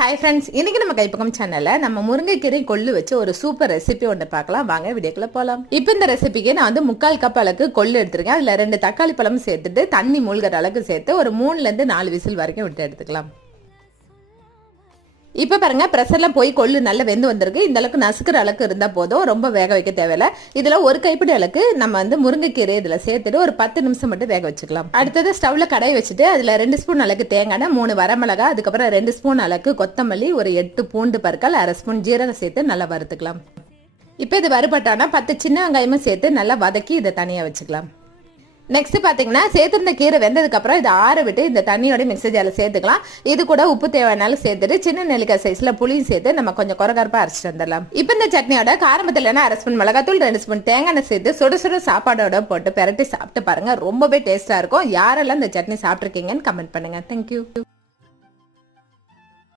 Hi friends, இன்னைக்கு நம்ம கைப்பக்கம் சேனல்ல நம்ம முருங்கைக்கீரை கொள்ளு வச்சு ஒரு சூப்பர் ரெசிபி ஒன்று பார்க்கலாம். வாங்க வீடியோக்குள்ள போகலாம். இப்போ இந்த ரெசிபிக்கு நான் வந்து 3/4 கப் அளவுக்கு கொள்ளு எடுத்திருக்கேன். அதில் 2 தக்காளி பழமும் சேர்த்துட்டு தண்ணி மூழ்கிற அளவுக்கு சேர்த்து ஒரு 3லேருந்து 4 விசில் வரைக்கும் விட்டு எடுத்துக்கலாம். இப்போ பாருங்க, ப்ரெஷர்ல போய் கொள்ளு நல்லா வெந்து வந்திருக்கு. இந்த அளவுக்கு நசுக்கிற அளவுக்கு இருந்தால் போதும், ரொம்ப வேக வைக்க தேவையில்லை. இதில் ஒரு கைப்பிடி அளவுக்கு நம்ம வந்து முருங்கைக்கீரை இதில் சேர்த்துட்டு ஒரு 10 நிமிஷம் மட்டும் வேக வச்சுக்கலாம். அடுத்தது ஸ்டவ்ல கடாய் வச்சுட்டு அதில் 2 ஸ்பூன் அளவுக்கு தேங்காய், 3 வரமிளகா, அதுக்கப்புறம் 2 ஸ்பூன் அளவுக்கு கொத்தமல்லி, ஒரு 8 பூண்டு பற்கள், 1/2 ஸ்பூன் ஜீரகம் சேர்த்து நல்லா வறுத்துக்கலாம். இப்போ இது வறுபட்டானா 10 சின்ன வெங்காயமும் சேர்த்து நல்லா வதக்கி இதை தனியாக வச்சுக்கலாம். நெக்ஸ்ட் பாத்தீங்கன்னா, சேர்த்துருந்த கீரை வெந்ததுக்கு அப்புறம் இதை ஆற விட்டு இந்த தண்ணியோட மிக்ஸி ஜாரில் சேர்த்துக்கலாம். இது கூட உப்பு தேவையானாலும் சேர்த்துட்டு சின்ன நெல்லிக்காய் சைஸ்ல புளியும் சேர்த்து நம்ம கொஞ்சம் கொரகரப்பா அரைச்சிட்டு வந்துடலாம். இப்போ இந்த சட்னியோட காரமத்தில் 1/2 ஸ்பூன் மிளகாத்தூள், 2 ஸ்பூன் தேங்காய் சேர்த்து சுட சுட சாப்பாடோட போட்டு பெரட்டி சாப்பிட்டு பாருங்க, ரொம்பவே டேஸ்டா இருக்கும். யாரெல்லாம் இந்த சட்னி சாப்பிட்டுருக்கீங்கன்னு கமெண்ட் பண்ணுங்க. தேங்க்யூ.